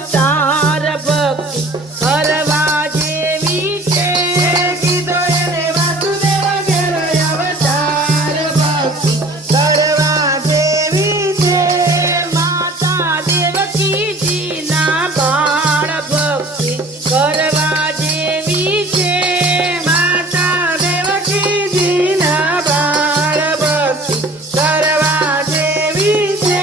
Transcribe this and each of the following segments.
અવતાર ભક્તિ કરવા જેવી છે કીધો એને વાસુદેવ ઘેર અવતાર ભક્તિ કરવા જેવી છે માતા દેવકીજીના બાળ ભક્તિ કરવા જેવી છે માતા દેવકીજીના બાળ ભક્તિ કરવા જેવી છે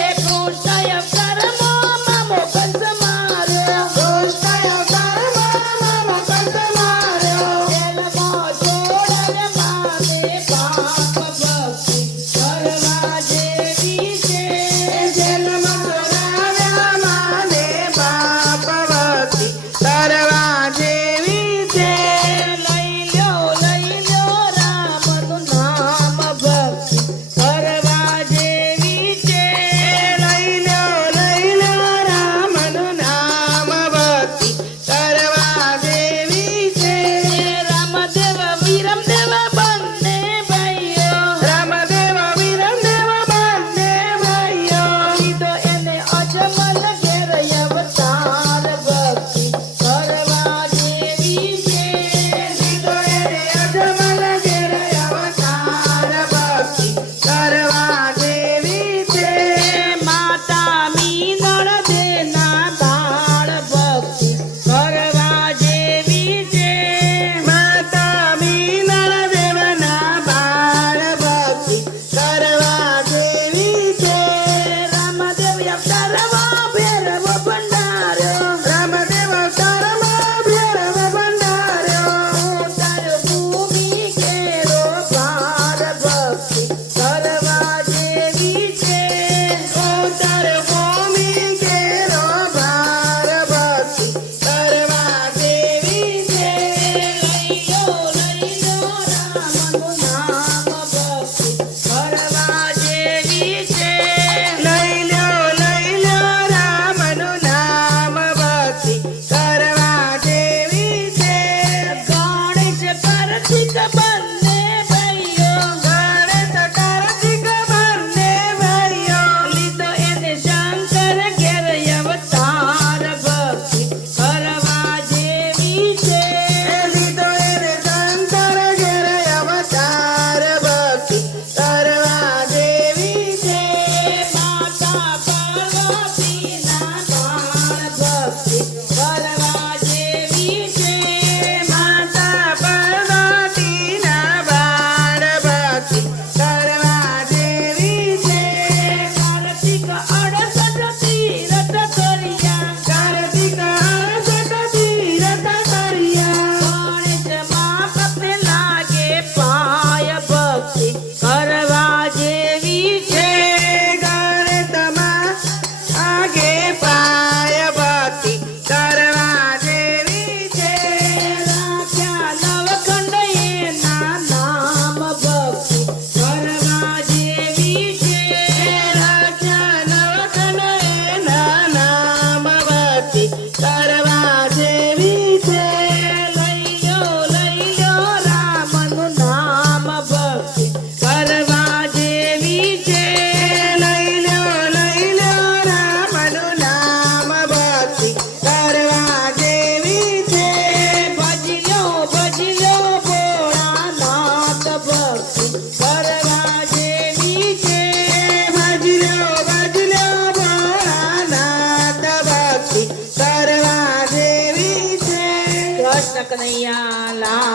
એ કૃષ્ણ અવતારમાં મોકલ માર્યો કૃષ્ણ અવતારમાં મામો કંસ માર્યો જેલમાં જોડે માને પાપ ભક્તિ કરવા જેવી છે જેલમાં ચોરાવ્યા માને પાપ ભક્તિ કરવા જેવી છે લઈ લ્યો રામનું નામ ભક્તિ કરવા જેવી છે લઈ લ્યો રામનું નામ ભક્તિ કરવા જેવી છે રામદેવ વિરમદેવ બંને ભાઈઓ રામદેવ વિરમદેવ બંને ભાઈઓ લીધો એને અજમલ ઘેર અવતાર ભક્તિ કરવા જેવી છે લીધો એને અજમલ ઘેર અવતાર ભક્તિ કરવા જેવી છે માતા મીનળ દેના બાળ ભક્તિ કરવા જેવી છે માતા મીનળ દેવના બાળ ભક્તિ કરવા જેવી છે રામદેવ અવતારમાં ભૈરવ ભંડાર્યો રામદેવ અવતારમાં ભૈરવ ભંડાર્યો ઉતાર્યો ભૂમિ કેરો ભાર ભક્તિ કરવા જેવી છે ઉત્તર ભૂમિ કેરો ભાર ભક્તિ કરવા જેવી છે લઈ લો રામનું નામ ભક્તિ કરવા જેવી છે લઈ લ્યો રામનું નામ ભક્તિ કરવા જેવી છે ગણેશ કાર્તિક બંને ભાઈઓ ગણેશ કાર્તિક બંને ભાઈઓ લીધો એને શંકર ઘેર અવતાર ભક્તિ કરવા જેવી છે લીધો એને શંકર ઘેર અવતાર ભક્તિ કરવા જેવી છે માતા પાર્વતીના બાળ ભક્તિ કરવા જેવી છે માતા પાર્વતીના બાળ ભક્તિ કરવા જેવી છે કાર્તિક 68 તીરથ કર્યા કાર્તિક 68 તીરથ કર્યા ગણેશમાં પગને લાગે પાય ભક્તિ કરવા જેવી છે ગણેશમાં આગે પાય ભક્તિ કરવા જેવી છે રાખ્યા નવખંડ એના નામ ભક્તિ કરવા જેવી છે રાખ્યા નવખંડ એના નામ ભક્તિ કરવા જેવી છે લઈ લ્યો રામનું નામ ભક્તિ કરવા જેવી છે લઈ લ્યો રામનું નામ ભક્તિ કરવા જેવી છે ભજી લ્યો ભોળાનાથ ભક્તિ કરવા જેવી છે ભજલ્યો ભોળાનાથ ભક્તિ કરવા જેવી છે કૃષ્ણ કનૈયા લાલ